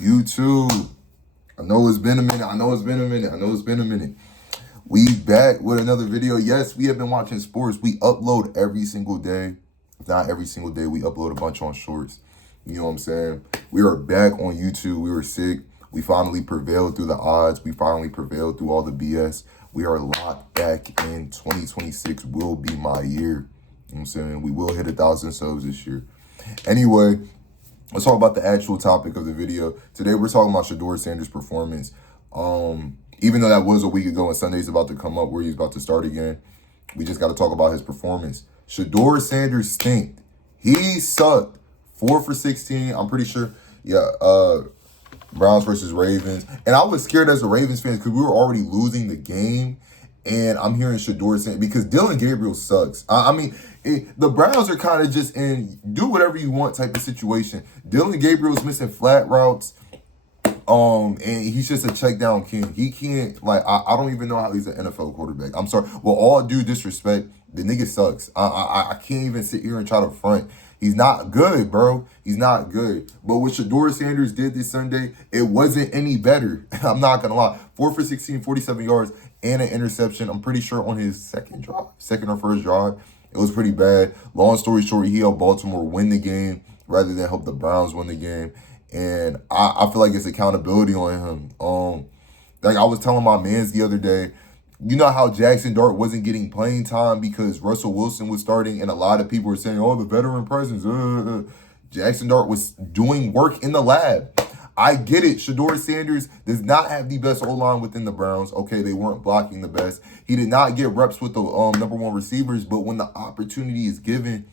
YouTube. I know it's been a minute. We back with another video. Yes, we have been watching sports. We upload every single day. If not every single day, we upload a bunch on shorts. You know what I'm saying? We are back on YouTube. We were sick. We finally prevailed through the odds. We finally prevailed through all the BS. We are locked back in. 2026 will be my year. You know what I'm saying? We will hit 1,000 subs this year. Anyway, let's talk about the actual topic of the video. Today, we're talking about Shedeur Sanders' performance. Even though that was a week ago and Sunday's about to come up where he's about to start again, we just got to talk about his performance. Shedeur Sanders stinked. He sucked. 4 for 16. I'm pretty sure. Yeah, Browns versus Ravens. And I was scared as a Ravens fan because we were already losing the game. And I'm hearing Shedeur Sanders because Dylan Gabriel sucks. The Browns are kind of just in do whatever you want type of situation. Dylan Gabriel's missing flat routes. And he's just a check down king. He can't, I don't even know how he's an NFL quarterback. I'm sorry. Well, all due disrespect, the nigga sucks. I can't even sit here and try to front. He's not good, bro. He's not good. But what Shedeur Sanders did this Sunday, it wasn't any better. I'm not going to lie. 4 for 16, 47 yards, and an interception. I'm pretty sure on his second or first drive. It was pretty bad. Long story short, he helped Baltimore win the game rather than help the Browns win the game. And I feel like it's accountability on him. Like I was telling my mans the other day, you know how Jackson Dart wasn't getting playing time because Russell Wilson was starting, and a lot of people were saying, "Oh, the veteran presence." Jackson Dart was doing work in the lab. I get it. Shedeur Sanders does not have the best O-line within the Browns. Okay, they weren't blocking the best. He did not get reps with the number one receivers, but when the opportunity is given,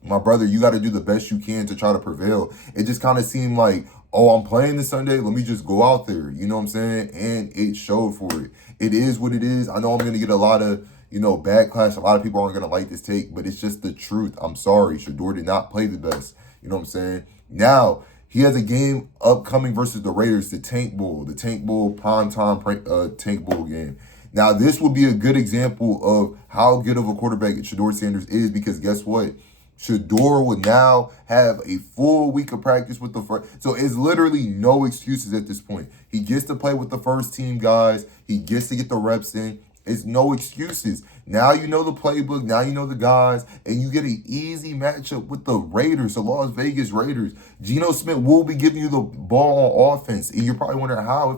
my brother, you got to do the best you can to try to prevail. It just kind of seemed like, oh, I'm playing this Sunday. Let me just go out there. You know what I'm saying? And it showed for it. It is what it is. I know I'm going to get a lot of, backlash. A lot of people aren't going to like this take, but it's just the truth. I'm sorry. Shedeur did not play the best. You know what I'm saying? Now, he has a game upcoming versus the Raiders, the Tank Bowl primetime Tank Bowl game. Now, this will be a good example of how good of a quarterback Shedeur Sanders is because guess what? Shedeur would now have a full week of practice with the first. So it's literally no excuses at this point. He gets to play with the first team guys. He gets to get the reps in. It's no excuses. Now you know the playbook. Now you know the guys. And you get an easy matchup with the Raiders, the Las Vegas Raiders. Geno Smith will be giving you the ball on offense. And you're probably wondering how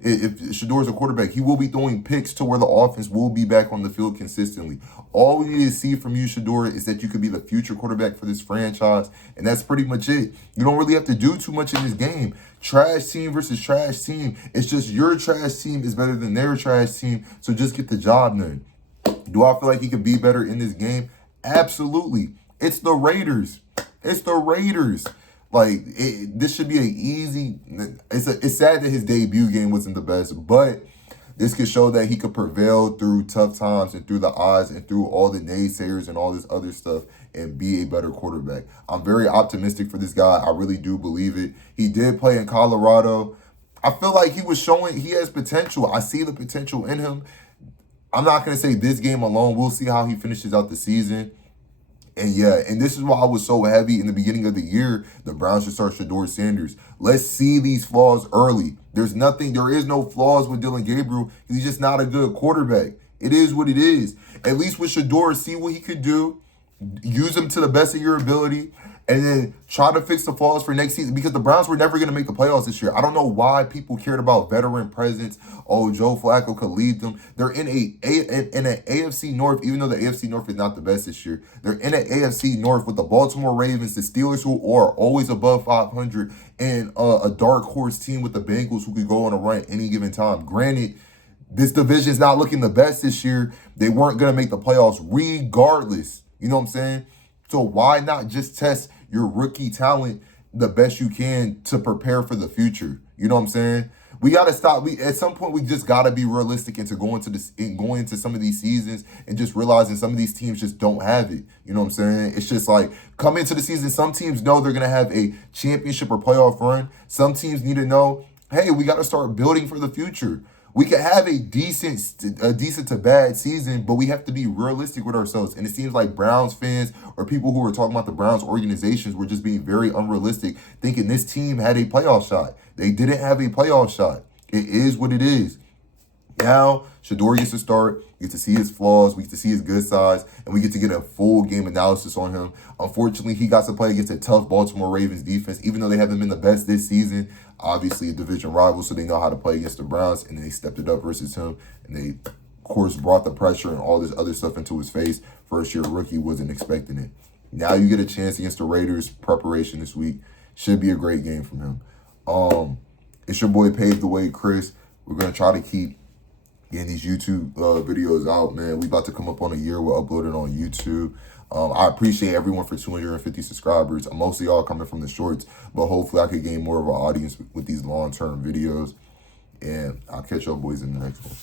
if Shedeur's a quarterback, he will be throwing picks to where the offense will be back on the field consistently. All we need to see from you, Shedeur, is that you could be the future quarterback for this franchise. And that's pretty much it. You don't really have to do too much in this game. Trash team versus trash team. It's just your trash team is better than their trash team. So just get the job done. Do I feel like he could be better in this game? Absolutely. It's the Raiders. It's the Raiders. This should be an easy. It's sad that his debut game wasn't the best, but this could show that he could prevail through tough times and through the odds and through all the naysayers and all this other stuff and be a better quarterback. I'm very optimistic for this guy. I really do believe it. He did play in Colorado. I feel like he was showing he has potential. I see the potential in him. I'm not going to say this game alone. We'll see how he finishes out the season. And yeah, and this is why I was so heavy in the beginning of the year. The Browns should start Shedeur Sanders. Let's see these flaws early. There is no flaws with Dylan Gabriel. He's just not a good quarterback. It is what it is. At least with Shedeur, see what he could do. Use him to the best of your ability. And then try to fix the flaws for next season because the Browns were never going to make the playoffs this year. I don't know why people cared about veteran presence. Oh, Joe Flacco could lead them. They're in an AFC North, even though the AFC North is not the best this year. They're in an AFC North with the Baltimore Ravens, the Steelers, who are always above 500, and a dark horse team with the Bengals who could go on a run at any given time. Granted, this division is not looking the best this year. They weren't going to make the playoffs regardless. You know what I'm saying? So why not just test your rookie talent the best you can to prepare for the future? You know what I'm saying? We got to stop. At some point, we just got to be realistic into going into some of these seasons and just realizing some of these teams just don't have it. You know what I'm saying? It's just like come into the season. Some teams know they're going to have a championship or playoff run. Some teams need to know, hey, we got to start building for the future. We could have a decent to bad season, but we have to be realistic with ourselves. And it seems like Browns fans or people who were talking about the Browns organizations were just being very unrealistic, thinking this team had a playoff shot. They didn't have a playoff shot. It is what it is. Now, Shedeur gets to start. We get to see his flaws. We get to see his good sides. And we get to get a full game analysis on him. Unfortunately, he got to play against a tough Baltimore Ravens defense, even though they haven't been the best this season. Obviously, a division rival, so they know how to play against the Browns. And they stepped it up versus him. And they, of course, brought the pressure and all this other stuff into his face. First-year rookie wasn't expecting it. Now you get a chance against the Raiders. Preparation this week. Should be a great game from him. It's your boy Paved the Way, Chris. We're going to try to keep getting these YouTube videos out, man. We about to come up on a year. We'll upload it on YouTube. I appreciate everyone for 250 subscribers. Most of y'all coming from the shorts, but hopefully I could gain more of an audience with these long-term videos. And I'll catch y'all boys in the next one.